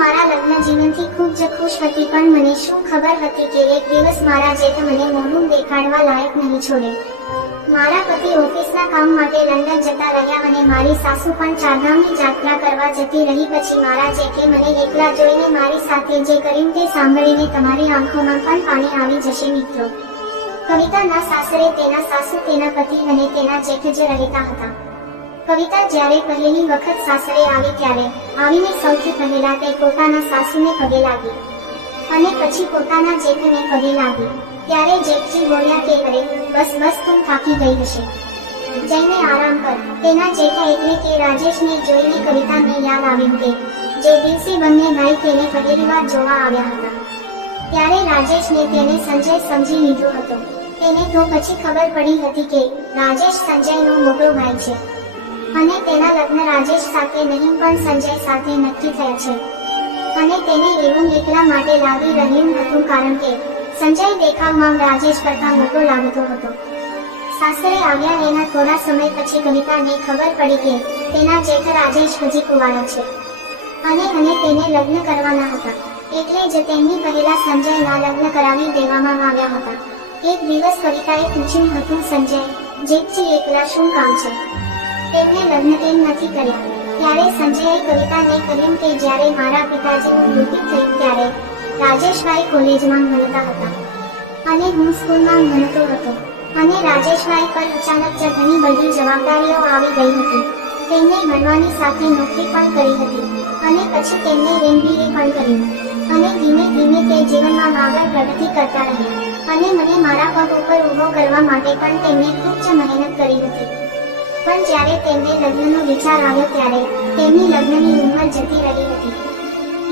મારા લગ્ન જીવનથી ખૂબ જ ખુશ હતી, પણ મને શું ખબર હતી કે એક દિવસ મારા જેઠ મને મોઢું દેખાડવા લાયક નહીં છોડે. મારા પતિ ઓફિસના કામ માટે લંડન જતા રહ્યા અને મારી સાસુ પણ ચારધામની યાત્રા કરવા જતી રહી. પછી મારા જેઠે મને એકલા જોઈને મારી સાથે જે કર્યું તે સાંભળીને તમારી આંખોમાં પણ પાણી આવી જશે. મિત્રો, કવિતાના સાસરે તેના સાસુ, તેના પતિ અને તેના જેઠ જ રહેતા હતા. કવિતા જ્યારે પહેલી વખત સાસરે આવી ત્યારે આવીને સૌથી પહેલા તે પોતાના સાસુને પગે લાગી અને પછી પોતાના જેઠને પગે લાગી. ત્યારે જેઠજી બોલ્યા કે અરે બસ બસ, તું થાકી ગઈ હશે, જઈને આરામ કર. તેના જેઠ એટલે કે રાજેશને જોઈને કવિતાને યાદ આવ્યું કે જે દિવસે બંને ભાઈ તેને પહેલી વાર જોવા આવ્યા હતા ત્યારે રાજેશને તેને સંજય સમજી લીધો હતો. તેને તો પછી ખબર પડી હતી કે રાજેશ સંજયનો મોટો ભાઈ છે અને તેના લગ્ન રાજેશ સાથે નહીં પણ સંજય સાથે નક્કી થયા છે. અને તેને એવું એટલા માટે લાગી રહ્યું હતું કારણ કે સંજય દેખાવમાં રાજેશ કરતા મોટો લાગતો હતો. સાસરે આવ્યા એના થોડા સમય પછી કવિતાને ખબર પડી કે તેના જેઠ રાજેશ હજી કુંવારો છે અને તેને લગ્ન કરવાના હતા. એટલે જ તેમની પહેલા સંજયના લગ્ન કરાવી દેવામાં આવ્યા હતા. એક દિવસ કવિતાએ પૂછ્યું હતું, સંજય જેઠજી એકલા શું કામ છે, તેમને લગ્ન કેમ નથી કર્યા? ત્યારે સંજયે કવિતાને કહ્યું કે જ્યારે મારા પિતાજીનું મૃત્યુ થયું ત્યારે રાજેશભાઈ કોલેજમાં ભણતા હતા અને હું સ્કૂલમાં ભણતો હતો અને રાજેશભાઈ પર અચાનક જ ઘણી બધી જવાબદારીઓ આવી ગઈ હતી. તેમને ભણવાની સાથે નોકરી પણ કરી હતી અને પછી તેમને MBA પણ કર્યું અને ધીમે ધીમે તે જીવનમાં આગળ પ્રગતિ કરતા રહ્યા. અને મને મારા પગ ઉપર ઊભો કરવા માટે પણ તેમણે ખૂબ જ મહેનત કરી હતી. પણ જ્યારે તેમને લગ્નનો વિચાર આવ્યો ત્યારે તેમની લગ્નની ઉંમર જતી રહી હતી.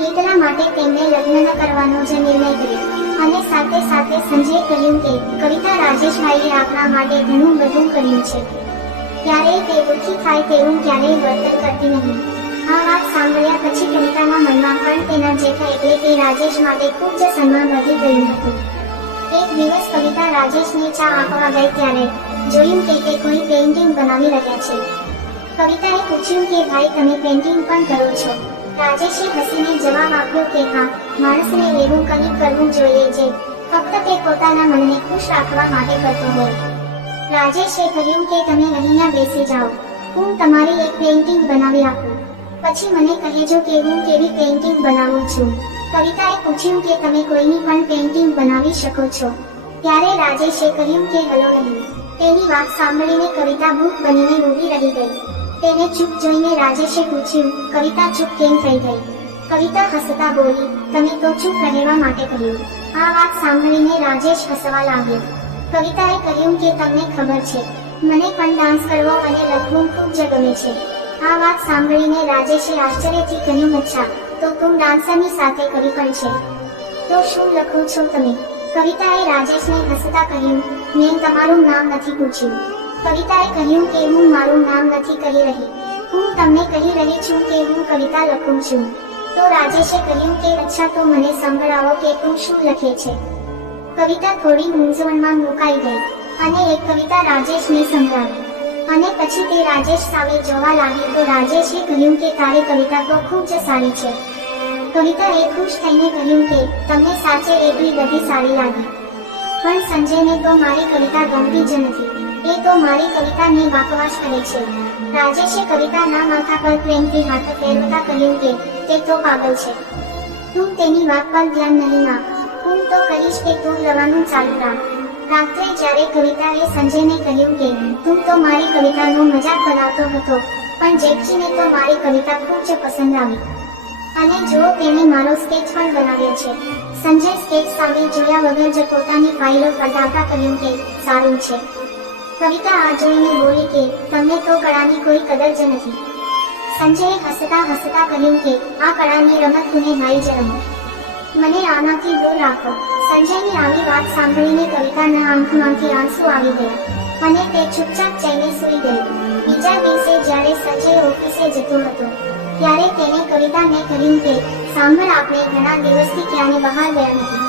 એટલા માટે તેમણે લગ્ન ન કરવાનો જ નિર્ણય કર્યો. અને સાથે સાથે સંજયે કહ્યું કે કવિતા, રાજેશભાઈએ આપણા માટે ઘણું બધું કર્યું છે, ક્યારેય તે દુઃખી થાય તેવું ક્યારેય વર્તન કરતી નહીં. આ વાત સાંભળ્યા પછી કવિતાના મનમાં પણ તેના જેઠ એટલે કે રાજેશ માટે ખૂબ જ સન્માન વધી ગયું હતું. એક દિવસ કવિતા રાજેશને ચા આપવા ગઈ ત્યારે જોયું કે તે કોઈ પેઇન્ટિંગ બનાવી રહ્યા છે. કવિતાએ પૂછ્યું કે ભાઈ, તમે પેઇન્ટિંગ પણ કરો છો? રાજેશે હસીને જવાબ આપ્યો કે હા, માણસને એવું કંઈક કરવું જોઈએ જે ફક્ત તે પોતાના મનને ખુશ રાખવા માટે કરતો હોય. રાજેશે કહ્યું કે તમે અહીંયા બેસી જાઓ, હું તમારી એક પેઇન્ટિંગ બનાવી આપું, પછી મને કહેજો કે હું કેવી પેઇન્ટિંગ બનાવું છું. કવિતાએ પૂછ્યું કે તમે કોઈની પણ પેઇન્ટિંગ બનાવી શકો છો? ત્યારે રાજેશે કહ્યું કે હલો નહીં. તેની વાત સાંભળીને કવિતા ભૂખ બનીને ઊભી રહી ગઈ. તેને ચૂપ જોઈને રાજેશે પૂછ્યું, કવિતા ચૂપ કેમ થઈ ગઈ? કવિતા હસતા બોલી, તમે તો ચૂપ રહેવા માટે કહ્યું. આ વાત સાંભળીને રાજેશ હસવા લાગ્યો. કવિતાએ કહ્યું કે તમને ખબર છે, મને પણ ડાન્સ કરવો અને લખવું ખૂબ જ ગમે છે. આ વાત સાંભળીને રાજેશે આશ્ચર્યથી કહ્યું, અચ્છા, તો તું ડાન્સરની સાથે કરી પણ છે, તો શું લખો છો તમે? કવિતાએ રાજેશને હસતા કહ્યું, મેં તમારું નામ નથી પૂછ્યું. કવિતાએ કહ્યું કે હું મારું નામ નથી કહી રહી, હું તમને કહી રહી છું કે હું કવિતા લખું છું. તો રાજેશે કહ્યું કે અચ્છા, તો મને સંભળાવો કે તું શું લખે છે. કવિતા થોડી મૂંઝવણમાં મુકાઈ ગઈ અને એક કવિતા રાજેશને સંભળાવી અને પછી તે રાજેશ સામે જોવા લાગી. તો રાજેશે કહ્યું કે તારી કવિતા તો ખૂબ જ સારી છે. કવિતાએ ખુશ થઈને કહ્યું કે તમને સાચે એટલી બધી સારી લાગી, પણ સંજયને તો મારી કવિતા ગમતી જ નથી, એ તો મારી કવિતાને બકવાસ કરે છે. રાજેશે કવિતાના માથા પર પ્રેમથી હાથ ફેરવતા કહ્યું કે તે તો પાગલ છે, તું તેની વાત પર ધ્યાન નહીં આપ, હું તો કહીશ કે તું લવાનું ચાલુ રાખ. રાત્રે જ્યારે કવિતાએ સંજયને કહ્યું કે તું તો મારી કવિતાનો મજાક બનાવતો હતો, પણ જેઠજીને તો મારી કવિતા ખૂબ જ પસંદ આવી અને જો તેણે મારો સ્કેચ પણ બનાવ્યો છે. સંજય સ્કેચ સામે જોયા વગર જ પોતાની ફાઇલો પલટાવતા કહ્યું કે સારું છે. કવિતા આ જોઈને બોલી કે તમને તો કળાની કોઈ કદર જ નથી. સંજયે હસતા હસતા કહ્યું કે આ કળાની રમત તુને ભાઈ જ રમો, મને આનાથી દૂર રાખો. સંજયની આવી વાત સાંભળીને કવિતાના આંખમાંથી આંસુ આવી ગયા અને તે ચૂપચાપ જઈને સૂઈ ગઈ. બીજા દિવસે જ્યારે સંજય ઓફિસે જતો હતો ત્યારે તેને કવિતાને કહ્યું કે સાંભળ, આપણે ઘણા દિવસથી ક્યાંય બહાર ગયા નથી,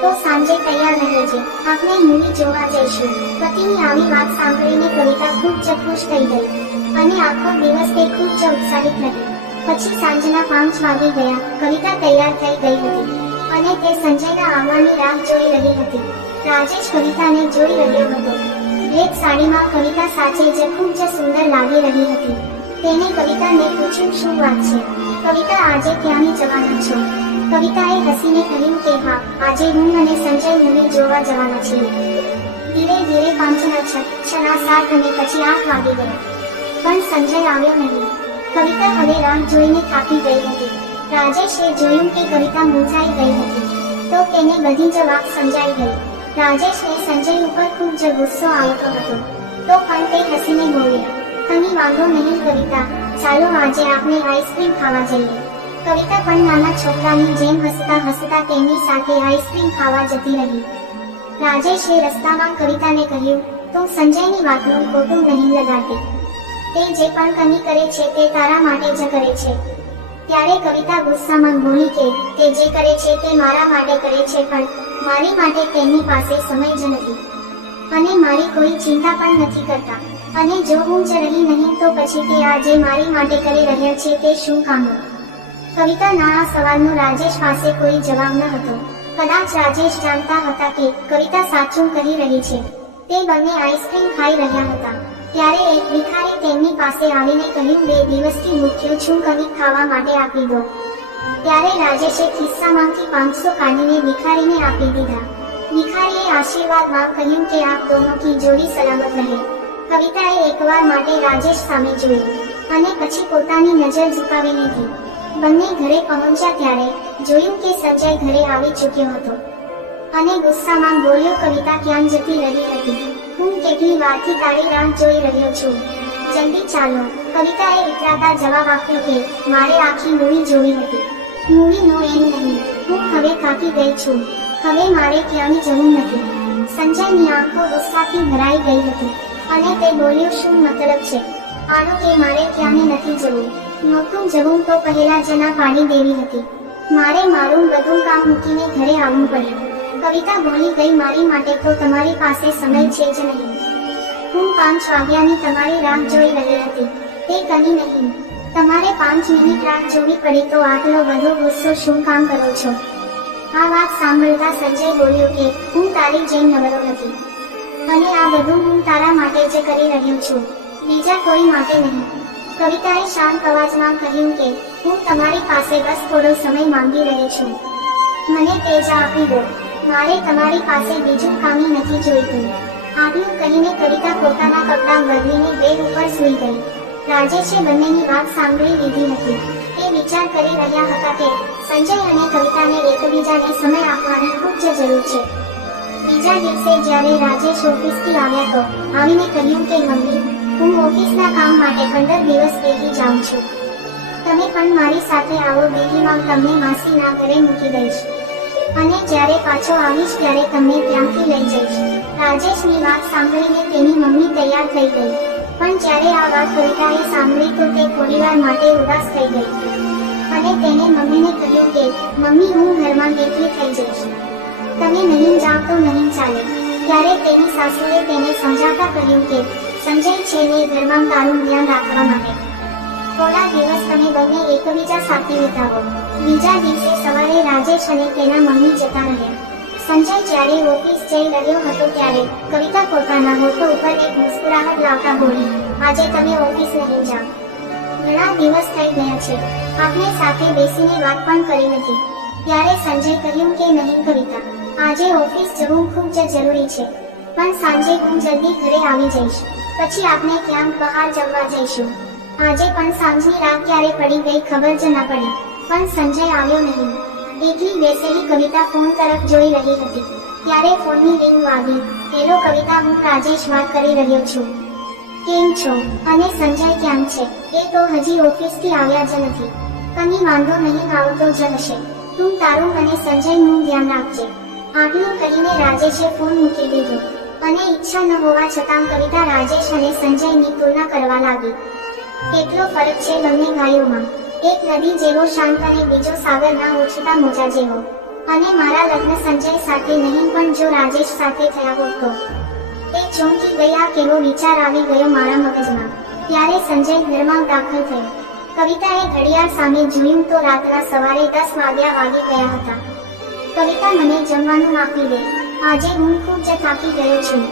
તો સાંજે તૈયાર રહેજે, આપણે મૂવી જોવા જઈશું. પતિની આવી વાત સાંભળીને કવિતા ખૂબ જ ખુશ થઈ ગઈ અને આખો દિવસ તે ખૂબ જ ઉત્સાહિત રહી. પછી સાંજના 5 વાગી ગયા. કવિતા તૈયાર થઈ ગઈ હતી અને તે સંજયના આવવાની રાહ જોઈ રહી હતી. રાજેશ કવિતાને જોઈ રહ્યો હતો. બ્લેક સાડીમાં કવિતા સાચે જ ખૂબ જ સુંદર લાગી રહી હતી. તેણે કવિતાને પૂછ્યું, શું વાત છે કવિતા, આજે ક્યાંની જવાના છો? કવિતાએ હસીને કહ્યું કે હા, આજે હું અને સંજય મૂવી જોવા જવાના છીએ. ધીરે ધીરે 5ના 6, 6ના 7 અને પછી 8 વાગી ગયા, પણ સંજય આવ્યો નહીં. કવિતા હવે રાહ જોઈને થાકી ગઈ હતી. રાજેશે જોયું કે કવિતા મૂંઝાઈ ગઈ હતી, તો તેને બધી જ વાત સમજાઈ ગઈ. રાજેશને સંજય ઉપર ખૂબ જ ગુસ્સો આવતો હતો, તો પણ તે હસીને બોલ્યા, કંઈ વાંધો નહીં કવિતા, ચાલો આજે આપણે આઈસ્ક્રીમ ખાવા જઈએ. કવિતા પણ નાના છોકરાની જેમ હસતા હસતા તેની સાથે આઈસ્ક્રીમ ખાવા જતી રહી. રાજેશે રસ્તામાં કવિતાને કહ્યું, તું સંજયની વાતનું ખોટું નહીં લગાડતી. તે જે પણ કંઈ કરે છે તે તારા માટે જ કરે છે. ત્યારે કવિતા ગુસ્સામાં બોલી કે તે જે કરે છે તે મારા માટે કરે છે, પણ મારી માટે તેની પાસે સમય જ નથી અને મારી કોઈ ચિંતા પણ નથી કરતા. અને જો હું જ રહી નહીં તો પછી તે આ જે મારી માટે કરી રહ્યા છે તે શું કામનું? કવિતાના આ સવાલનો રાજેશ પાસે કોઈ જવાબ ન હતો. કદાચ રાજેશ જાણતા હતા કે કવિતા સાચું કહી રહી છે. તે બંને આઈસ્ક્રીમ ખાઈ રહ્યા હતા. ત્યારે એક ભિખારી તેમની પાસે આવીને કહ્યું, 2 દિવસથી ભૂખ્યો છું, કંઈક ખાવા માટે આપી દો. ત્યારે રાજેશે ખિસ્સામાંથી 500 કાઢીને ભિખારીને આપી દીધા. ભિખારીએ આશીર્વાદમાં કહ્યું કે આપ દોનો કી જોડી સલામત રહે. કવિતાએ એકવાર માટે રાજેશ સામે જોયું અને પછી પોતાની નજર ઝુકાવી લીધી. બંને ઘરે પહોંચ્યા ત્યારે જોયું કે સંજય ઘરે આવી ચૂક્યો હતો અને ગુસ્સામાં બોલ્યો, કવિતા ક્યાં જતી રહી હતી? હું કેટલી વારથી તારી રાહ જોઈ રહ્યો છું, જલ્દી ચાલો. કવિતાએ વિચારતા જવાબ આપ્યો કે મારે આખી મૂવી જોવી હતી. મૂવીનો એમ નહીં, હું હવે થાકી ગઈ છું, હવે મારે ક્યાંય જવું નથી. સંજયની આંખો ગુસ્સાથી ભરાઈ ગઈ હતી અને તે બોલ્યો, શું મતલબ છે આનો કે મારે ક્યાંય નથી જવું? નહોતું જવું તો પહેલા જ ના પાડી દેવી હતી. મારે મારું બધું કામ મૂકીને ઘરે આવવું પડ્યું. કવિતા બોલી ગઈ, મારી માટે તો તમારી પાસે સમય છે જ નહીં. હું 5 વાગ્યાની તમારી રાહ જોઈ રહી હતી, તે કંઈ નહીં. તમારે 5 મિનિટ રાહ જોવી પડી તો આટલો બધો ગુસ્સો શું કામ કરો છો? આ વાત સાંભળતા સંજય બોલ્યો કે હું તારી જેમ નવરો નથી અને આ બધું હું તારા માટે જ કરી રહ્યો છું, બીજા કોઈ માટે નહીં. કવિતાએ શાંત અવાજમાં કહ્યું કે હું તમારી પાસે બસ થોડો સમય માંગી રહી છું, મને તે જ આપી દો. મારે તમારી પાસે બીજું કામી નથી જોઈતું. આટલું કહીને કવિતા પોતાના કપડાં બદલીને બેડ ઉપર સૂઈ ગઈ. રાજેશે બંનેની વાત સાંભળી લીધી હતી. તે વિચાર કરી રહ્યા હતા કે સંજય અને કવિતાને એકબીજાને સમય આપવાની ખૂબ જ જરૂર છે. બીજા દિવસે જ્યારે રાજેશ ઓફિસથી આવ્યા તો આવીને કહ્યું કે મમ્મી, હું ઓફિસના કામ માટે 15 દિવસ બેઠી જાઉં છું. તમે પણ મારી સાથે આવો. દિલ્હીમાં તમને માસીના ઘરે મૂકી દઈશ અને જ્યારે પાછો આવીશ ત્યારે તમને ત્યાંથી લઈ જઈશ. રાજેશની વાત સાંભળીને તેની મમ્મી તૈયાર થઈ ગઈ, પણ જ્યારે આ વાત કવિતાએ સાંભળી તો તે થોડીવાર માટે ઉદાસ થઈ ગઈ અને તેણે મમ્મીને કહ્યું કે મમ્મી, હું ઘરમાં એકલી થઈ જઈશ, તમે નહીં જાઓ તો નહીં ચાલે. ત્યારે તેની સાસુએ તેને સમજાવતા કહ્યું કે સંજય છે ને ઘરમાં તારું ધ્યાન રાખવા માટે. થોડા દિવસ તમે બંને એકબીજા સાથે વિતાવો. બીજા દિવસે સવારે રાજેશ અને તેના મમ્મી જતા રહ્યા. સંજય જ્યારે ઓફિસ જઈ રહ્યો હતો ત્યારે કવિતા પોતાના હોઠો ઉપર એક મુસ્કુરાહટ લાવતા બોલી, આજે તમે ઓફિસ નહીં જાઓ. ઘણા દિવસ થઈ ગયા છે, આપણે સાથે બેસીને વાત પણ કરી નથી. ત્યારે સંજય કહ્યું કે નહીં કવિતા, આજે ઓફિસ જવું ખૂબ જ જરૂરી છે, પણ સાંજે હું જલ્દી ઘરે આવી જઈશ, પછી આપણે ક્યાંક બહાર જમવા જઈશું. આજે પણ સાંજની રાત ક્યારે પડી ગઈ ખબર જ ના પડી, પણ સંજય આવ્યો નહીં. એકલી બેસેલી કવિતા ફોન તરફ જોઈ રહી હતી. ત્યારે ફોનની રિંગ વાગી. હેલો કવિતા, હું રાજેશ વાત કરી રહ્યો છું. કેમ છો? અને સંજય ક્યાં છે? એ તો હજી ઓફિસથી આવ્યા જ નથી. કંઈ વાંધો નહીં, આવતો જ હશે. તું તારું અને સંજયનું ધ્યાન રાખજે. આટલું કહીને રાજેશે ફોન મૂકી દીધો અને ઈચ્છા ન હોવા છતાં કવિતા રાજેશ અને સંજયની તુલના કરવા લાગી. કેટલો ફરક છે બંને ગાયોમાં. એક નદી જેવો શાંત અને બીજો સાગરના ઉછળતા મોજા જેવો. અને મારા લગ્ન સંજય સાથે નહીં પણ જો રાજેશ સાથે થયા હોત તો. તે ચોંકી ગયા. કેવો વિચાર આવી ગયો મારા મગજમાં. ત્યારે સંજય ઘરમાં દાખલ થયો. કવિતાએ ઘડિયાળ સામે જોયું તો રાતના સવારે 10 વાગી ગયા હતા. કવિતા, મને જમવાનું આપી દે. આજે હું ખૂબ જ થાકી ગયો છું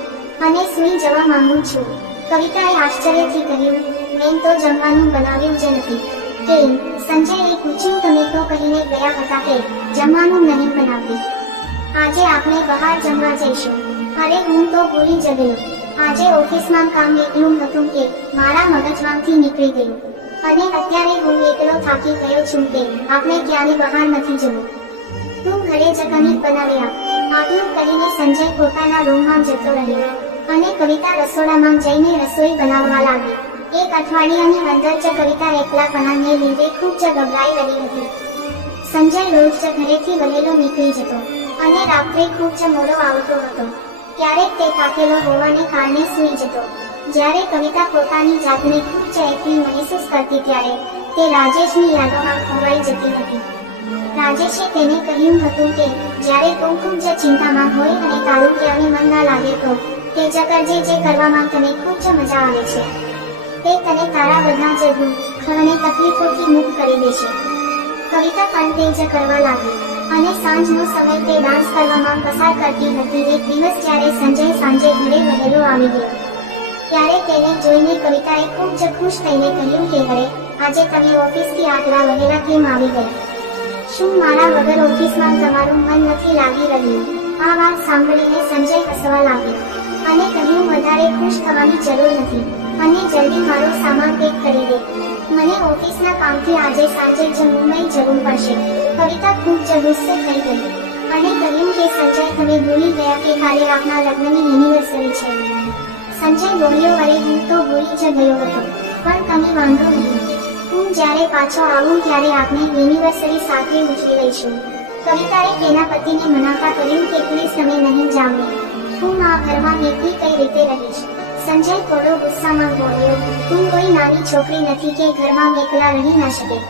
અને સૂઈ જવા માંગુ છું. કવિતાએ આશ્ચર્યથી કહ્યું, મેં તો જમવાનું બનાવ્યું જ નથી. કેમ? સંજયે પૂછ્યું. તમે તો કહીને ગયા હતા કે જમવાનું નહીં બનાવતી. આજે આપણે બહાર જમવા જઈશું. અરે, હું તો ભૂલી જ ગયો. આજે ઓફિસમાં કામ એટલું હતું કે મારા મગજમાંથી નીકળી ગયું અને અત્યારે હું એકલો થાકી ગયો છું કે આપણે ક્યારે બહાર નથી જવું. તું ઘરે જ કંઈક બનાવી આપ. આટલું કહીને સંજય પોતાના રૂમમાં જતો રહ્યો અને કવિતા રસોડામાં જઈને રસોઈ બનાવવા લાગી. એક અઠવાડિયાની અંદર જ કવિતા એકલાપણાને લીધે ખૂબ જ ગભરાઈ રહી હતી. સંજય રોજ જ ઘરેથી વહેલો નીકળી જતો અને રાત્રે ખૂબ જ મોડો આવતો હતો. ક્યારેક તે થાકેલો હોવાને કારણે સૂઈ જતો. જ્યારે કવિતા પોતાની જાતને ખૂબ જ એકલી મહેસૂસ કરતી ત્યારે તે રાજેશની યાદોમાં ખોવાઈ જતી હતી. રાજેશે તેને કહ્યું હતું કે જ્યારે તું ખૂબ જ ચિંતામાં હોય અને તારું ક્યાંય મન ના લાગે તો તે જ કરજે, જે કરવામાં તને ખૂબ જ મજા આવે છે. તે તને તારા બધા જ દુઃખ અને તકલીફોથી મુક્ત કરી દેશે. કવિતા પણ તે જ કરવા લાગી અને સાંજનો સમય તે ડાન્સ કરવામાં પસાર કરતી હતી. એક દિવસ જ્યારે સંજય સાંજે ઘરે વહેલો આવી ગયો ત્યારે તેને જોઈને કવિતાએ ખૂબ જ ખુશ થઈને કહ્યું કે અરે, આજે તમે ઓફિસથી આટલા વહેલા કેમ આવી ગયા? શું મારા વગર ઓફિસમાં તમારું મન નથી લાગી રહ્યું? આ વાત સાંભળીને સંજય હસવા લાગ્યો અને કહ્યું, વધારે ખુશ થવાની જરૂર નથી અને જલ્દી મારો સામાન પેક કરી દે. મને ઓફિસના કામથી આજે સાંજે જ મુંબઈ જવું પડશે. કવિતા ખૂબ જ ગુસ્સે થઈ ગઈ અને કહ્યું કે સંજય, તમે ભૂલી ગયા કે કાલે આપના લગ્નની એનિવર્સરી છે. સંજય બોલ્યો, અરે, હું તો ભૂલી જ ગયો હતો, પણ તમે વાંધો નહીં. હું જ્યારે પાછો આવું ત્યારે આપણે એનિવર્સરી સાથે ઉજવી લઈશું. કવિતાએ તેના પતિને મનાવતા કહ્યું કે પ્લીઝ તમે નહીં જાઓ. હું આ ઘરમાં એકલી કઈ રીતે રહીશ? સંજય થોડો ગુસ્સામાં બોલ્યો, તું કોઈ નાની છોકરી નથી કે ઘરમાં એકલા રહી ના શકે.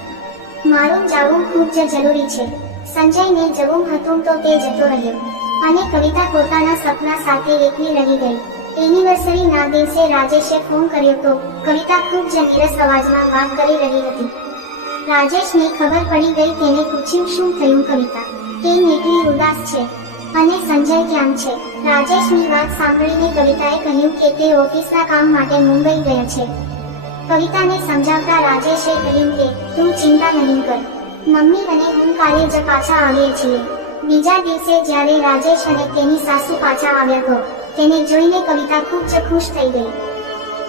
મારું જાવું ખૂબ જ જરૂરી છે. સંજયને જવું હતું તો તે જતો રહ્યો અને કવિતા પોતાના સપના સાથે એકલી રહી ગઈ. એનિવર્સરીના દિવસે રાજેશે ફોન કર્યો તો કવિતા ખૂબ જ નીરસ અવાજમાં વાત કરી રહી હતી. રાજેશને ખબર પડી ગઈ. તેને પૂછ્યું, શું થયું કવિતા? કેમ એટલી ઉદાસ છે અને સંજય ક્યાં છે? રાજેશની વાત સાંભળીને કવિતાએ કહ્યું કે તે ઓફિસના કામ માટે મુંબઈ ગયા છે. કવિતાને સમજાવતા રાજેશે કહ્યું કે તું ચિંતા નહીં કર, મમ્મી અને હું કાલે જ પાછા આવીએ છીએ. બીજા દિવસે જ્યારે રાજેશ અને તેની સાસુ પાછા આવ્યા તો તેને જોઈને કવિતા ખૂબ જ ખુશ થઈ ગઈ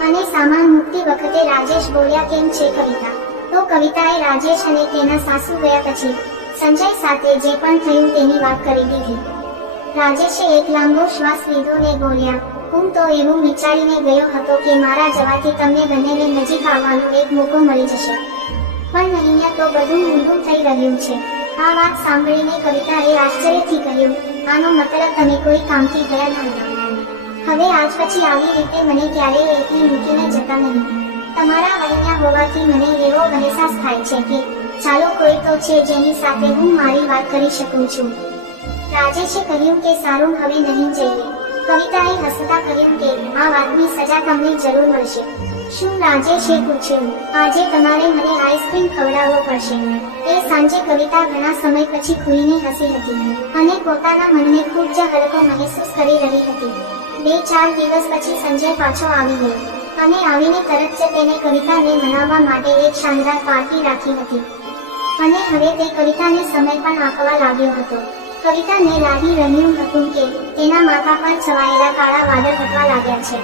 અને સામાન મૂકતી વખતે રાજેશ બોલ્યા, કેમ છે કવિતા? તો કવિતાએ રાજેશ અને તેના સાસુ ગયા પછી સંજય સાથે જે પણ થયું તેની વાત કરી દીધી. રાજેશે એક લાંબો શ્વાસ લીધો ને બોલ્યા, હું તો એવું વિચારીને ગયો હતો કે મારા જવાથી તમને બંનેને નજીક આવવાનો એક મોકો મળી જશે, પણ અહીંયા તો બધું ઊંધું થઈ રહ્યું છે. આ વાત સાંભળીને કવિતાએ આશ્ચર્યથી કહ્યું, આનો મતલબ તમે કોઈ કામથી ગયા ન હતા. હવે આજ પછી આવી રીતે મને ક્યારેય એકલી મૂકીને જતા નહીં. તમારા અહીંયા હોવાથી મને એવો અહેસાસ થાય છે કે ચાલો કોઈ તો છે જેની સાથે હું મારી વાત કરી શકું છું. રાજેશે કહ્યું કે સારું, હવે નહીં જઈએ. કવિતાએ હસતા કહ્યું કે આ વાતની સજા તમને જરૂર મળશે. શું? રાજેશે પૂછ્યું. આજે તમારે મને આઈસ્ક્રીમ ખવડાવવો પડશે. એ સાંજે કવિતા ઘણા સમય પછી ખુલીને હસી હતી અને પોતાના મનને ખૂબ જ હલકો મહેસૂસ કરી રહી હતી. 2-4 દિવસ પછી સંજય પાછો આવી ગયો અને આવીને તરત જ તેને કવિતાને મનાવવા માટે એક શાનદાર પાર્ટી રાખી હતી અને હવે તે કવિતાને સમય પણ આપવા લાગ્યો હતો. કવિતાને લાગી રહ્યું હતું કે તેના માથા પર છવાયેલા કાળા વાદળ હટવા લાગ્યા છે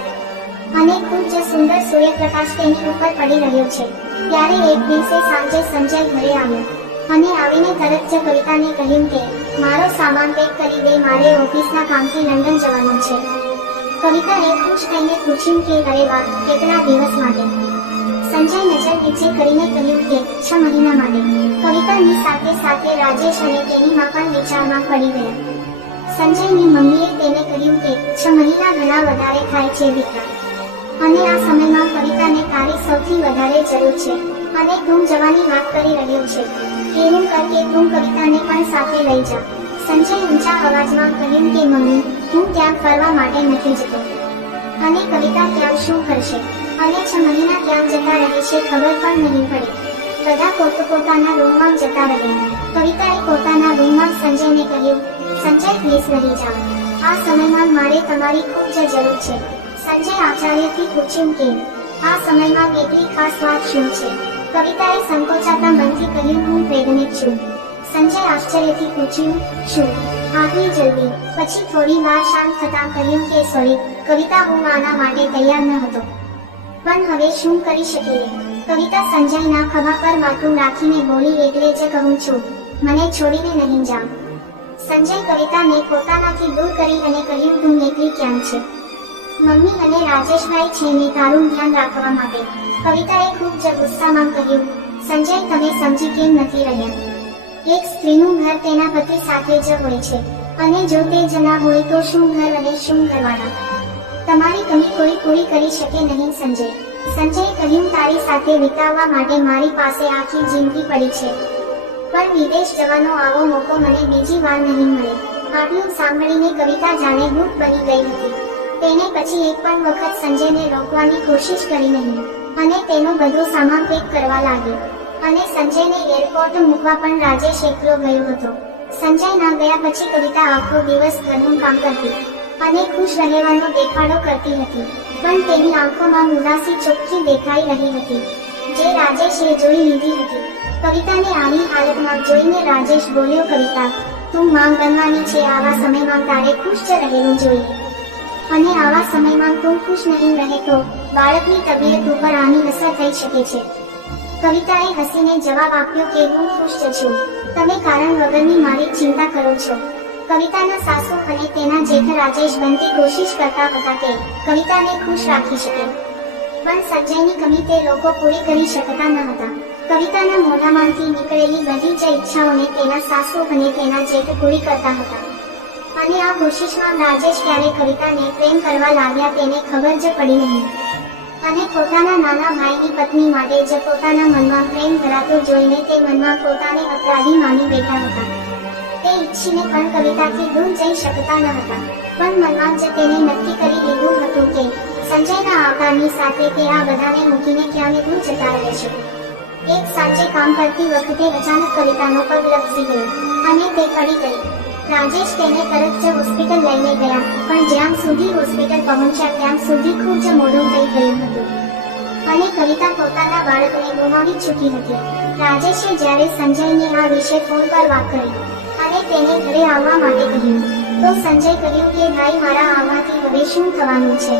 અને ખૂબ જ સુંદર સૂર્યપ્રકાશ તેની ઉપર પડી રહ્યો છે. ત્યારે એક દિવસે સાંજે સંજય ઘરે આવ્યો અને આવીને તરત જ કવિતાને કહ્યું કે મારો સામાન પેક કરી દે, મારે ઓફિસના કામથી લંડન જવાનું છે. કવિતાએ ખુશ થઈને પૂછ્યું કે અરે વાહ, કેટલા દિવસ માટે? સંજય નજર નીચે કરીને કહ્યું કે 6 મહિના માટે. કવિતાની સાથે સાથે રાજેશ અને તેની માં પણ વિચારમાં પડી ગયા. સંજયની મમ્મીએ તેને કહ્યું કે 6 મહિના ઘણા વધારે થાય છે દીકરા, અને આ સમયમાં કવિતાને તારી સૌથી વધારે જરૂર છે અને તું જવાની વાત કરી રહ્યો છે. એવું કર કે તું કવિતાને પણ સાથે લઈ જા. સંજય ઊંચા અવાજમાં કહ્યું કે મમ્મી, હું ત્યાં ફરવા માટે નથી જતો. અને કવિતા ત્યાં શું કરશે અને 6 મહિના ક્યાં જતા રહેશે ખબર પણ નહીં પડે. બધા પોતપોતાના રૂમમાં જતા રહ્યા. કવિતાએ પોતાના રૂમમાં સંજયને કહ્યું, સંજય પ્લીઝ રહી જાઓ. આ સમયમાં મારે તમારી ખૂબ જ જરૂર છે. સંજય આચાર્યથી પૂછ્યું, કેમ? આ સમયમાં એટલી ખાસ વાત શું છે? કવિતાએ સંકોચાતા મનથી કહ્યું, હું પ્રેગ્નેન્ટ છું. સંજય આશ્ચર્યથી પૂછ્યું, શું આટલી જલ્દી? પછી થોડી વાર શાંત થતાં કહ્યું કે સોરી કવિતા, હું આના માટે તૈયાર ન હતો. પણ હવે શું કરી શકીએ? કવિતા સંજયના ખભા પર માથું રાખીને બોલી, એટલે જ કહું છું, મને છોડીને નહીં જાવ. સંજય કવિતાને પોતાનાથી દૂર કરી અને કહ્યું, તું એકલી ક્યાં છે? મમ્મી અને રાજેશભાઈ છે ને તારું ધ્યાન રાખવા માટે. કવિતાએ ખૂબ જ ગુસ્સામાં કહ્યું, સંજય તમે સમજી કેમ નથી રહ્યા? એક સ્ત્રીનું ઘર તેના પતિ સાથે જ હોય છે, અને જો તે જ ના હોય તો શું ઘર અને શું ઘરવાળા? તમારી કમી કોઈ પૂરી કરી શકે નહીં સંજય. સંજયે કહ્યું, તારી સાથે વિતાવવા માટે મારી પાસે આખી જિંદગી પડી છે, પણ વિદેશ જવાનો આવો મોકો મને બીજી વાર નહીં મળે. આટલું સાંભળીને કવિતા જાણે મૂક બની ગઈ હતી. તેને પછી એક પણ વખત સંજયને રોકવાની કોશિશ કરી નહીં, અને તેનો બધો સામાન પેક કરવા લાગ્યો. અને સંજયને એરપોર્ટ મૂકવા પણ રાજેશ એકલો ગયો હતો. સંજય ના ગયા પછી કવિતા આખો દિવસ ઘરનું કામ કરતી અને ખુશ રહેવાનો દેખાડો કરતી હતી, પણ તેની આંખોમાં ઉદાસી ચોખ્ખી દેખાઈ રહી હતી, જે રાજેશે જોઈ લીધી હતી. કવિતાને આવી હાલતમાં જોઈને રાજેશ બોલ્યો, કવિતા તું માં બનવાની છે. આવા સમયમાં તારે ખુશ જ રહેવું જોઈએ, અને આવા સમયમાં તું ખુશ નહીં રહે તો બાળકની તબિયત ઉપર આની અસર થઈ શકે છે. કવિતાએ હસીને જવાબ આપ્યો કે હું ખુશ જ છું, તમે કારણ વગરની મારી ચિંતા કરો છો. કવિતાના સાસુ અને તેના જેઠ રાજેશ બનતી કોશિશ કરતા હતા કે કવિતાને ખુશ રાખી શકે, પણ સંજયની કમી તે લોકો પૂરી કરી શકતા ન હતા. કવિતાના મોઢામાંથી નીકળેલી બધી જ ઈચ્છાઓને તેના સાસુ અને તેના જેઠ પૂરી કરતા હતા, અને આ કોશિશમાં રાજેશ ક્યારે કવિતાને પ્રેમ કરવા લાગ્યા તેને ખબર જ પડી નહીં, અને પોતાના નાના ભાઈની પત્ની માટે જ પોતાના મનમાં પ્રેમ ધરાતો જોઈને તે મનમાં પોતાને અપરાધી માની બેઠા હતા. તે ઈચ્છીને પણ કવિતાથી દૂર જઈ શકતા ન હતા, પણ મનમાં જ તેને નક્કી કરી લીધું હતું કે સંજયના આવતાની સાથે તે આ બધાને મૂકીને ક્યાંય દૂર જતા રહે છે. એક સાંજે કામ કરતી વખતે અચાનક કવિતાનો પગ લપસી ગયો અને તે પડી ગઈ. રાજેશ તેને તરત જ હોસ્પિટલ લઈને ગયા, પણ જ્યાં સુધી હોસ્પિટલ પહોંચ્યા ત્યાં સુધી ખૂબ જ મોડું થઈ ગયું હતું, અને કવિતા પોતાના બાળકને ગુમાવી ચૂકી હતી. રાજેશે જ્યારે સંજયને આ વિશે ફોન પર વાત કરી અને તેને ઘરે આવવા માટે કહ્યું, તો સંજય કહ્યું કે ભાઈ મારા આવવાથી હવે શું થવાનું છે?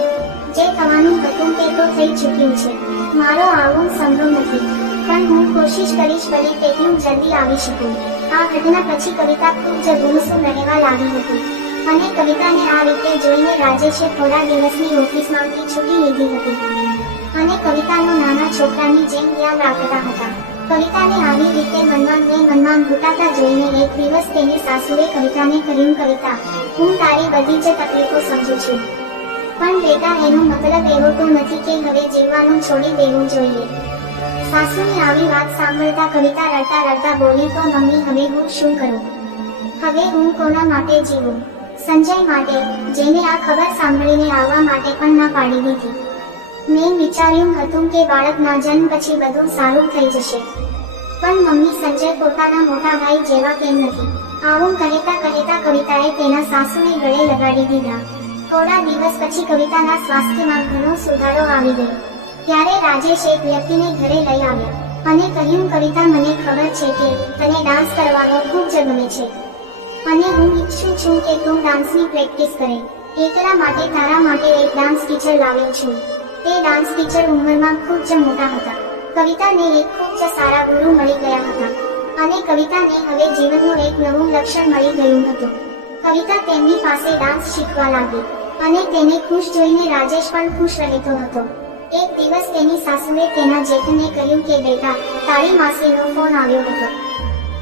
જે થવાનું હતું તે તો થઈ ચૂક્યું છે. મારો આવવું સંભવ નથી, પણ હું કોશિશ કરીશ બને તેટલું જલ્દી આવી શકું. આ ઘટના પછી કવિતા ખૂબ જ ગુમસુમ રહેવા લાગી હતી, અને કવિતાને આ રીતે જોઈને રાજેશે થોડા દિવસની ઓફિસમાંથી છૂટી લીધી હતી, અને કવિતાનો નાના છોકરાની જેમ ધ્યાન રાખતા હતા. કવિતાને આવી રીતે મનમાં ઘૂંટાતા જોઈને એક દિવસ તેની સાસુએ કવિતાને કહ્યું, કવિતા હું તારી બધી જ તકલીફો સમજું છું, પણ બેટા એનો મતલબ એવો તો નથી કે હવે જીવવાનું છોડી દેવું જોઈએ. સાસુની આવી વાત સાંભળતા કવિતા રડતા રડતા બોલી, તો મમ્મી હવે હું શું કરું? હવે હું કોના માટે જીવું? સંજય માટે, જેને આ ખબર સાંભળીને આવવા માટે પણ ના પાડી દીધી. મેં વિચાર્યું હતું કે બાળકના જન્મ પછી બધું સારું થઈ જશે, પણ મમ્મી સંજય પોતાના મોટા ભાઈ જેવા કેમ નથી? આવું કહેતા કવિતાએ તેના સાસુને ગળે લગાડી દીધા. થોડા દિવસ પછી કવિતાના સ્વાસ્થ્યમાં ઘણો સુધારો આવી ગયો. ત્યારે રાજેશ એક વ્યક્તિને ઘરે લઈ આવ્યા અને કહ્યું, કવિતા મને ખબર છે કે તને ડાન્સ કરવાનો ખૂબ જ ગમે છે, અને હું ઈચ્છું છું કે તું ડાન્સની પ્રેક્ટિસ કરે. એટલા માટે તારા માટે એક ડાન્સ ટીચર લાવ્યો છું. તે ડાન્સ ટીચર ઉંમરમાં ખૂબ જ મોટા હતા. કવિતાને એક ખૂબ જ સારા ગુરુ મળી ગયા હતા, અને કવિતાને હવે જીવનનું એક નવું લક્ષણ મળી ગયું હતું. કવિતા તેમની પાસે ડાન્સ શીખવા લાગી, અને તેને ખુશ જોઈને રાજેશ પણ ખુશ રહેતો હતો. એક દિવસ તેની સાસુએ તેના જેઠને કહ્યું કે બેટા તારી માસીનો ફોન આવ્યો હતો,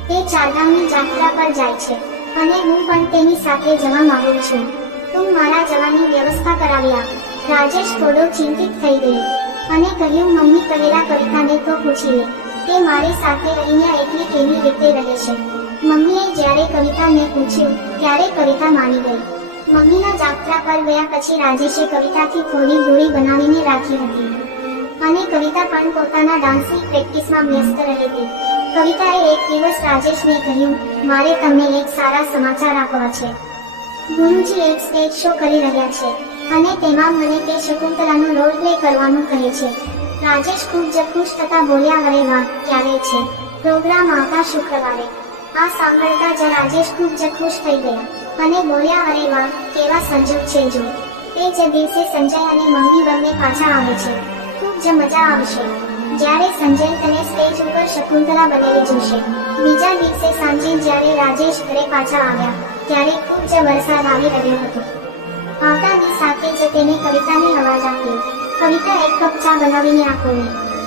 તે ચારધામની જાત્રા પર જાય છે, અને હું પણ તેની સાથે જવા માંગુ છું. તું મારા જવાની વ્યવસ્થા કરાવી આપ. રાજેશ થોડો ચિંતિત થઈ ગયો અને કહ્યું, મમ્મી પહેલા કવિતાને તો પૂછી લે કે મારી સાથે અહીંયા એકલી કેવી રીતે રહે છે. મમ્મીએ જ્યારે કવિતાને પૂછ્યું ત્યારે કવિતા માની ગઈ. મમ્મીના જાત્રા પર ગયા પછી રાજેશે કવિતાથી થોડી દૂરી બનાવીને રાખી હતી. અને કવિતા પણ પોતાના ડાન્સની પ્રેક્ટિસમાં વ્યસ્ત રહેતી. કવિતાએ એક દિવસ રાજેશને કહ્યું, મારે તમને એક સારા સમાચાર આપવા છે. ગુરુજી એક સ્ટેજ શો કરી રહ્યા છે અને તેમાં મને તે શકુંતલાનો રોલ પ્લે કરવાનું કહે છે. રાજેશ ખૂબ જ ખુશ થતા બોલ્યા, અરે વાહ, ક્યારે છે પ્રોગ્રામ? આવતા શુક્રવારે. આ સાંભળતા જ રાજેશ ખૂબ જ ખુશ થઈ ગયા અને બોલ્યા, અરે વાહ, કેવા સંજોગ છે જો. તે જ દિવસે સંજય અને મમ્મી બંને પાછા આવે છે. ખૂબ જ મજા આવશે જ્યારે સંજય તને સ્ટેજ ઉપર શકુંતલા બનેલી જોશે. બીજા દિવસે સાંજે જ્યારે રાજેશ ઘરે પાછા આવ્યા ત્યારે ખૂબ જ વરસાદ આવી રહ્યો હતો. આવતાની સાથે જ તેને કવિતાની અવાજ આવ્યો. કવિતા એક કપ ચા બનાવીને આપોને.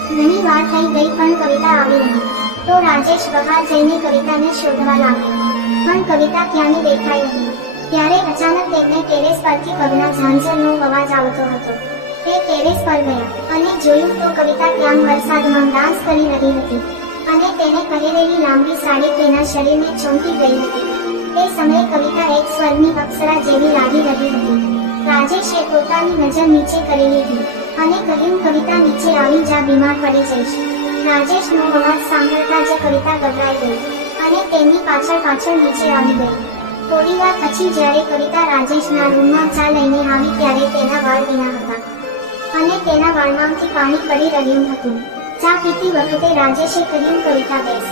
ઘણી વાર થઈ ગઈ પણ કવિતા આવી નહીં. તો રાજેશ બહાર જઈને કવિતાને શોધવા લાગ્યો, પણ કવિતા ક્યાંની દેખાઈ નહીં. ત્યારે અચાનક તેમને ટેરેસ પરથી પગના ઝાંઝરનો અવાજ આવતો હતો. તે ટેરેસ પર ગયા અને જોયું તો કવિતા ત્યાં વરસાદમાં ડાન્સ કરી રહી હતી અને તેને પહેરેલી લાંબી સાડી તેના શરીરને ચોંટી ગઈ હતી. તે સમયે કવિતા એક સ્વર્ગની અપ્સરા જેવી લાગી રહી હતી. રાજેશે પોતાની નજર નીચે કરી લીધી અને કહ્યું, કવિતા નીચે આવી જા, બીમાર પડી જઈશ. રાજેશનો અવાજ સાંભળતા જ કવિતા ગભરાઈ ગઈ અને તેની પાછળ નીચે આવી ગઈ. થોડી વાર પછી જ્યારે કવિતા રાજેશના રૂમમાં ચા લઈને આવી ત્યારે તેના વાળ ભીના હતા અને તેના વાળમાંથી પાણી પડી રહ્યું હતું. ચા પીતી વખતે રાજેશે કહ્યું, કવિતા બેસ,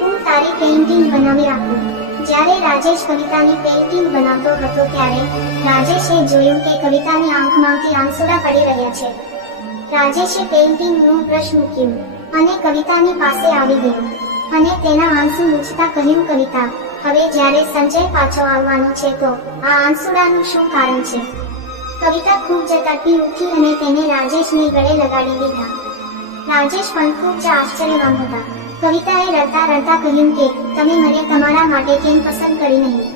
હું તારી પેઇન્ટિંગ બનાવી આપું. જ્યારે રાજેશ કવિતાની પેઇન્ટિંગ બનાવતો હતો ત્યારે રાજેશે જોયું કે કવિતાની આંખમાંથી આંસુડા પડી રહ્યા છે. રાજેશે પેઇન્ટિંગનું બ્રશ મૂક્યું અને કવિતાની પાસે આવી ગયો અને તેના આંસુ લૂછતા કહ્યું, કવિતા, હવે જ્યારે સંજય પાછો આવવાનો છે તો આ આંસુડાનું શું કારણ છે? કવિતા ખૂબ જ તડપી ઉઠી અને તેને રાજેશની ગળે લગાડી દીધા. રાજેશ પણ ખૂબ જ આશ્ચર્યમાં હતા. કવિતાએ રડતા રડતા કહ્યું કે તમે મને તમારા માટે કેમ પસંદ કરી નહીં?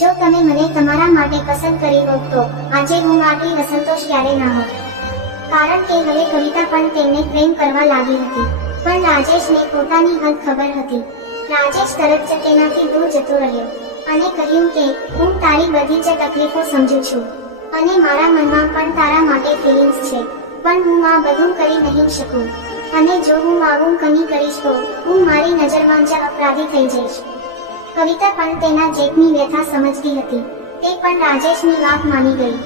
જો તમે મને તમારા માટે પસંદ કરી હોત તો આજે હું આટલી અસંતોષ ક્યારે ના હોત. કારણ કે હવે કવિતા પણ તેમને પ્રેમ કરવા લાગી હતી, પણ રાજેશને પોતાની હદ ખબર હતી. રાજેશ તરત જ તેનાથી દૂર જતો રહ્યો અને કહ્યું કે હું તારી બધી જ તકલીફો સમજુ છું અને મારા મનમાં પણ તારા માટે ફિલિંગ્સ છે, પણ હું આ બધું કરી નહીં શકું અને જો હું આવું કંઈ કરીશ તો હું મારી નજરમાં જ અપરાધી થઈ જઈશ. કવિતા પણ તેના જેટની વ્યથા સમજતી હતી. તે પણ રાજેશની વાત માની ગઈ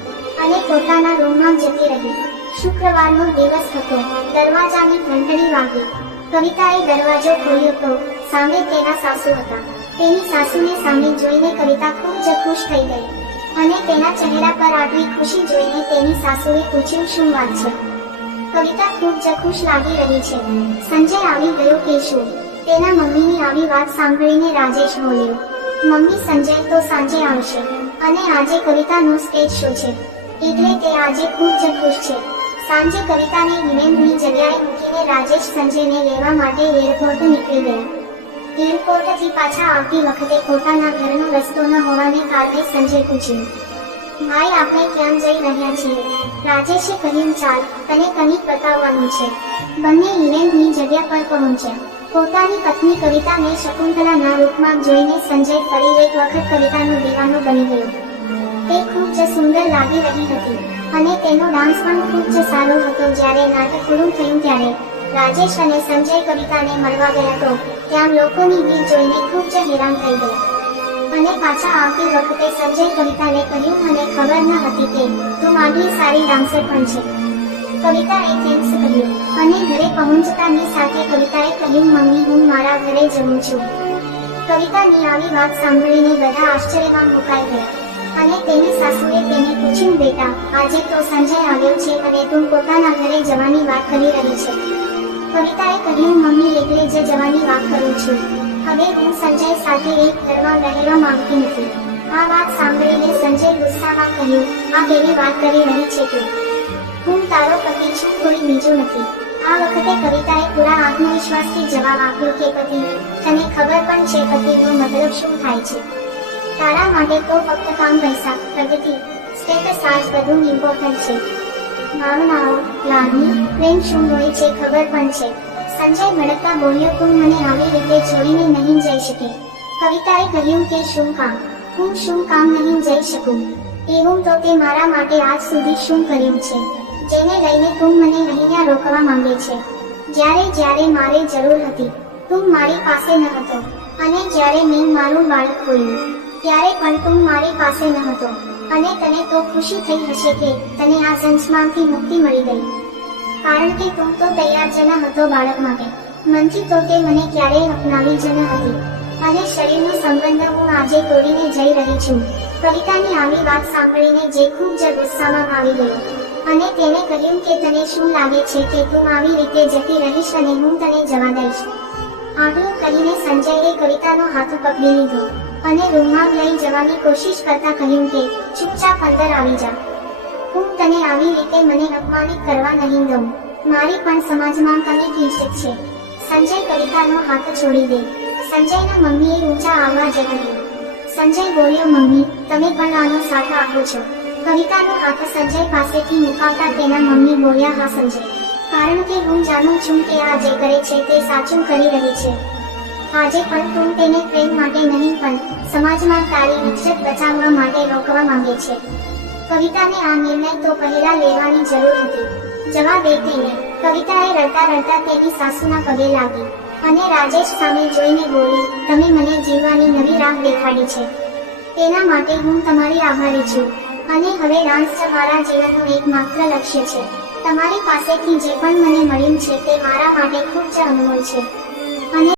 અને પોતાના રૂમમાં જતી રહી. શુક્રવારનો દિવસ હતો. દરવાજાની ઘંટડી વાગી. કવિતાએ દરવાજો ખોલ્યો તો સામે તેના સાસુ હતા. તેની સાસુને સામે જોઈને કવિતા ખૂબ જ ખુશ થઈ ગઈ અને તેના ચહેરા પર આટલી ખુશી જોઈને તેની સાસુએ પૂછ્યું, શું વાત છે? કવિતા ખૂબ જ ખુશ લાગી રહી છે. સંજય આવી ગયો કે શું? તેના મમ્મીની આવી વાત સાંભળીને રાજેશ બોલ્યો, મમ્મી, સંજય તો સાંજે આવશે અને આજે કવિતાનો સ્ટેજ શો છે એટલે તે આજે ખૂબ જ ખુશ છે. સાંજે કવિતાને ઇવેન્ટની જગ્યાએ મૂકીને રાજેશ સંજયને લેવા માટે એરપોર્ટ નીકળી ગયા. એરપોર્ટથી પાછા આવતી વખતે પોતાના ઘરનો રસ્તો ન હોવાને કારણે સંજય પૂછ્યું, ભાઈ, આપણે ક્યાં જઈ રહ્યા છીએ? રાજેશે કહ્યું, ચાલ, તને કંઈક બતાવવાનું છે. બંને ઇવેન્ટની જગ્યા પર પહોંચ્યા. પોતાની પત્ની કવિતાને શકુંતલાના રૂપમાં જોઈને સંજય ફરી એક વખત કવિતાનો દીવાનો બની ગયો. તે ખૂબ જ સુંદર લાગી રહી હતી અને તેનો ડાન્સ પણ ખૂબ જ સારો હતો. જ્યારે નાટક પૂરું થયું ત્યારે રાજેશ અને સંજય કવિતાને મળવા ગયા તો ત્યાં લોકોની ભીડ જોઈને ખૂબ જ હેરાન થઈ ગયા અને પાછા આવતી વખતે સંજય કવિતાને કહ્યું, મને ખબર ન હતી કે તું આટલી સારી ડાન્સર પણ છે. કવિતાએ થેન્ક્સ કહ્યું અને ઘરે પહોંચતાની સાથે કવિતાએ કહ્યું, મમ્મી, હું મારા ઘરે જઉં છું. કવિતાની આવી વાત સાંભળીને બધા આશ્ચર્યમાં મુકાઈ ગયા અને તેની સાસુએ તેને પૂછ્યું, બેટા, આજે તો સંજય આવ્યો છે અને તું પોતાના ઘરે જવાની વાત કરી રહી છે? કવિતાએ કહ્યું, મમ્મી, એટલે જ જવાની વાત કરું છું. હવે હું સંજય સાથે એક ઘરમાં રહેવા માંગતી નથી. આ વાત સાંભળીને સંજય ગુસ્સામાં કહ્યું, આ કેવી વાત કરી રહી છે તું? હું તારો પતિ છું, કોઈ બીજું નથી. આ વખતે કવિતાએ પૂરા આત્મવિશ્વાસથી જવાબ આપ્યો કે પતિ, તને ખબર પણ છે પતિનો મતલબ શું થાય છે? તારા માટે તો ફક્ત કામ, પૈસા, પ્રગતિ, સ્ટેટસ, આ જ બધું ઇમ્પોર્ટન્ટ છે. ભાવનાઓ, લાગણી, પ્રેમ શું હોય છે ખબર પણ છે. સંજય ભડકતા બોલ્યો, તું મને આવી રીતે છોડીને નહીં જઈ શકે. કવિતાએ કહ્યું કે શું કામ? હું શું કામ નહીં જઈ શકું? એવું તો તે મારા માટે આજ સુધી શું કર્યું છે? જેને લઈને તું મને અહીંયા રોકવા માંગે છે. જ્યારે મારે જરૂર હતી તું મારી પાસે ન હતો, અને જ્યારે મેં મારું બાળક ખોયું ત્યારે પણ તું મારી પાસે ન હતો. અને તને તો ખુશી થઈ હશે કે તને આ સંસ્માનથી મુક્તિ મળી ગઈ, કારણ કે તું તો તૈયાર જ ન હતો બાળક માટે. મનથી તો તે મને ક્યારેય અપનાવી જ ન હતી, અને શરીરનો સંબંધ હું આજે તોડીને જઈ રહી છું. કવિતાની આવી વાત સાંભળીને જે ખૂબ જ ગુસ્સામાં આવી ગયો, અને તેને કહ્યું કે તને શું લાગે છે કે તું આવી રીતે જતી રહીશ અને હું તને જવા દઈશ? આટલું કહીને સંજયે કવિતાનો હાથ પકડી લીધો અને રૂમમાં લઈ જવાની કોશિશ કરતા કહ્યું કે ચૂપચાપ અંદર આવી જા. હું તને આવી રીતે મને અપમાનિત કરવા નહીં દઉં. મારી પણ સમાજમાં ઘણી કિંમત છે. સંજય કવિતાનો હાથ છોડી દે. સંજયના મમ્મીએ ઊંચા અવાજે કહ્યું. સંજય બોલ્યો, મમ્મી તમે પણ આનો સાથ આપો છો? કવિતાનો હાથ સંજય પાસેથી મુકાવતા તેના મમ્મી બોલ્યા, હા સંજય, કારણ કે હું જાણું છું કે આ જે કરે છે તે સાચું કરી રહી છે. આજે પણ તું તેને પ્રેમ માટે નહીં પણ સમાજમાં તારી ઇજ્જત બચાવવા માટે રોકવા માંગે છે. કવિતાને આ નિર્ણય તો પહેલા લેવાની જરૂર હતી. જવા દે તેને. કવિતાએ રડતા રડતા તેની સાસુના પગે લાગી અને રાજેશ સામે જોઈને બોલી, તમે મને જીવવાની નવી રાહ દેખાડી છે, તેના માટે હું તમારી આભારી છું. અને હવે ડાન્સ જ મારા જીવનનું એકમાત્ર લક્ષ્ય છે. તમારી પાસેથી જે પણ મને મળ્યું છે તે મારા માટે ખૂબ જ અનમોલ છે. અને